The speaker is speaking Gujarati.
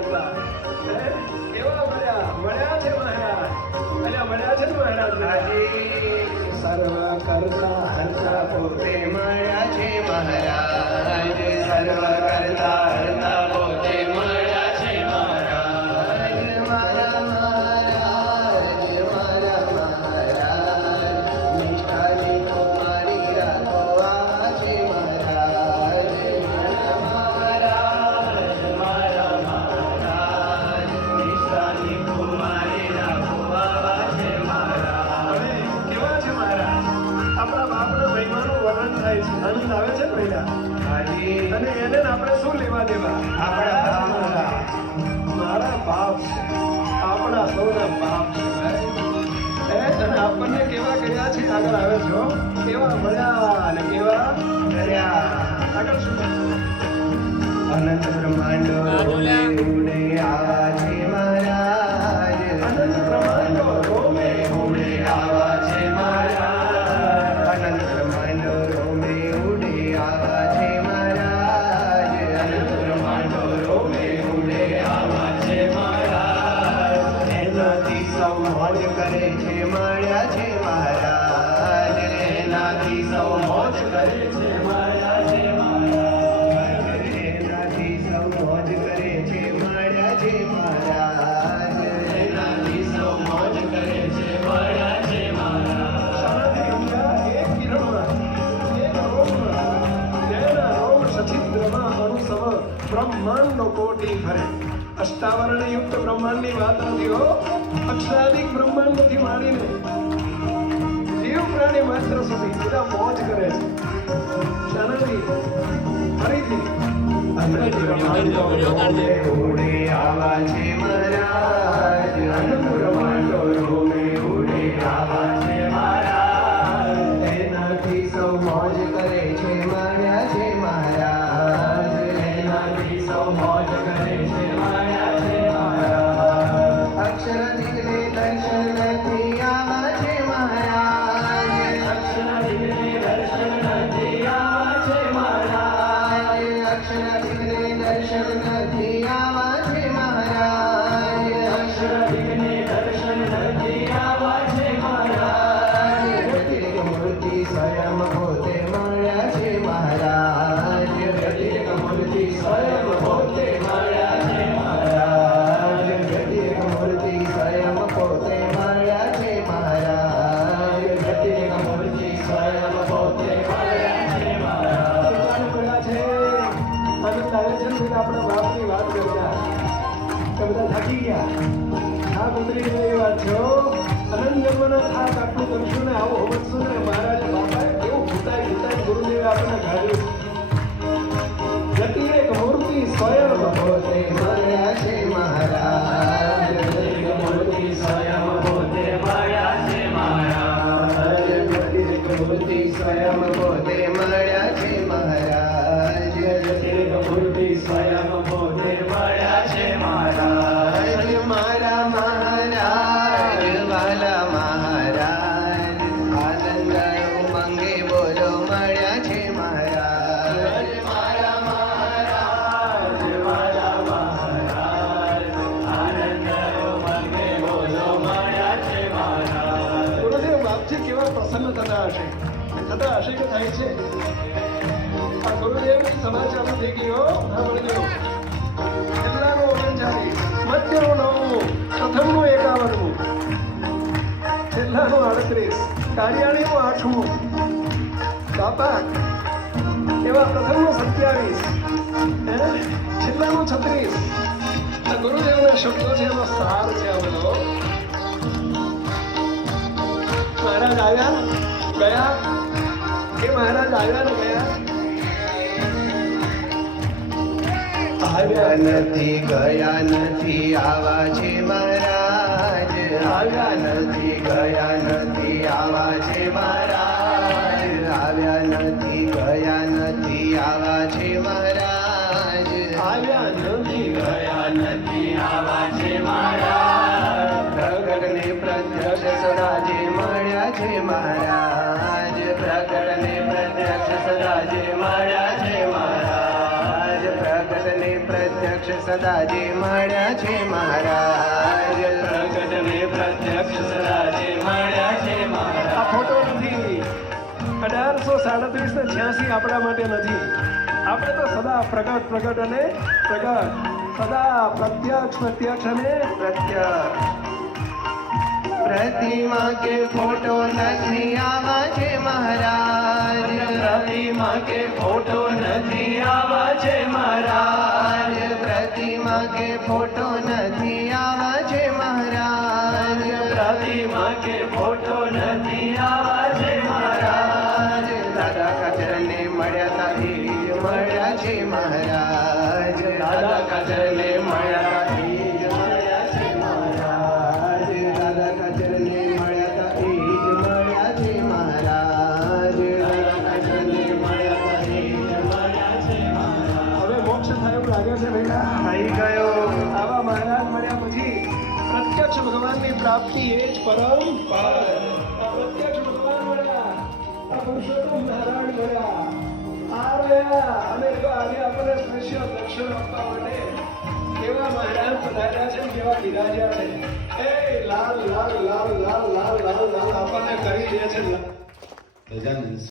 બેસતા હે? કેવા મળ્યા મળ્યા છે મહારાજ અલ્યા મળ્યા છે મહારાજ સર્વ કરતા હરતા પોતે મળ્યા છે મહારાજ સર્વ કરતા અને એને આપણે શું લેવા દેવા? આપણા બાપના. મારા બાપ આપણા સૌના બાપ છે અને આપણને કેવા કર્યા છે? આગળ આવે છો કેવા મળ્યા અને કેવા કર્યા? આગળ શું? અનંત બ્રહ્માંડ રોમે બ્રહ્માંડો કોટી ફરે અષ્ટાવરણ યુક્ત બ્રહ્માંડની વાત નથી હો અક્ષરાધિક બ્રહ્માંડથી માંડીને જીવ પ્રાણી માત્ર સુધી બધા મોજ કરે છે. શાનાથી ફરીથી અનંત બ્રહ્માંડો રોમે ઉડે આવા છે ને મહારાજ બાપા આપણને ઘાલ્યું એક મૂર્તિ સ્વયં પોતે મળ્યા છે મહારાજ મૂર્તિ સ્વયં પોતે મળ્યા છે મહારાજ પ્રત્યેક મૂર્તિ સ્વયં પોતે મળ્યા થતા હશે થતા થાય છે. આ ગુરુદેવની સભા ચાલુ થઈ ગઈ હો સાંભળજો છેલ્લાનું ઓગણચાલીસ મધ્યનું નવમું, પ્રથમનું એકાવનમું. કાર્યાણીનું આઠમું. બાપા, એવા પ્રથમનું સત્યાવીસ, હે? છેલ્લાનું છત્રીસ. ગુરુદેવના શબ્દો છે એનો સાર છે, આ બધો. મહારાજ આવ્યા. ગયા? કે મહારાજ આવ્યા ને ગયા? આવ્યા નથી ગયા નથી આવા છે મહારાજ. આવ્યા નથી ગયા નથી આવા છે મહારાજ. ને પ્રત્યક્ષ સદા જે મળ્યા છે મહારાજ પ્રગટ ને પ્રત્યક્ષ સદા જે મળ્યા છે મહારાજ આ ફોટો નથી. અઢારસો સાડત્રીસ ને છ્યાસી આપણા માટે નથી. આપણે તો સદા પ્રગટ પ્રગટ અને પ્રગટ. સદા પ્રત્યક્ષ પ્રત્યક્ષ અને પ્રત્યક્ષ. પ્રતિમા કે ફોટો નથી આવા છે મહારાજ પ્રતિમા કે ફોટો નથી આવા છે મહારાજ મહારાજ પ્રતિમા કે ફોટો નથી આવા છે મહારાજ પ્રતિમા કે ફોટો નથી આવા છે મહારાજ મહારાજ દાદા કાચરને મળ્યા તા એ જ મળ્યા છે મહારાજ પ્રત્યક્ષ ભગવાનની પ્રાપ્તિ એ જ પરમ પ્રત્યક્ષ ભગવાન મળ્યા. આ પુરુષોત્તમ નારાયણ મળ્યા. આ રહ્યા. અને તો આજે આપણને સ્પેશિયલ દર્શન આપવા માટે કેવા મહારાજ પધાર્યા છે કેવા બિરાજ્યા છે. એ લાલ લાલ લાલ લાલ લાલ લાલ લાલ આપણને કરી દે છે.